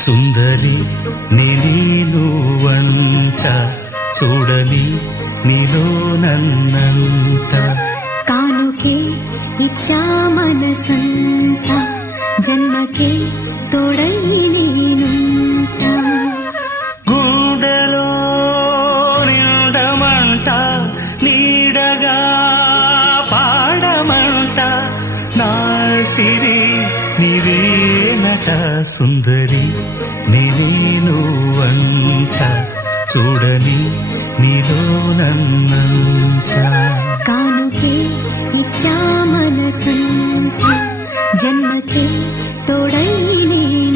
సుందరి నేను వంట చూడని నీలో నన్నంట కానుకే ఇచ్చా మనసంత జన్మకే తోడై నేనుంట గుండెలో నిండమంట నీడగా పాడమంట నా సిరి నీవేనట సుందరి నేను వంట చూడని నీలో నన్నంత కానుకే ఇచ్చా మనసంత జన్మకే తోడై నేను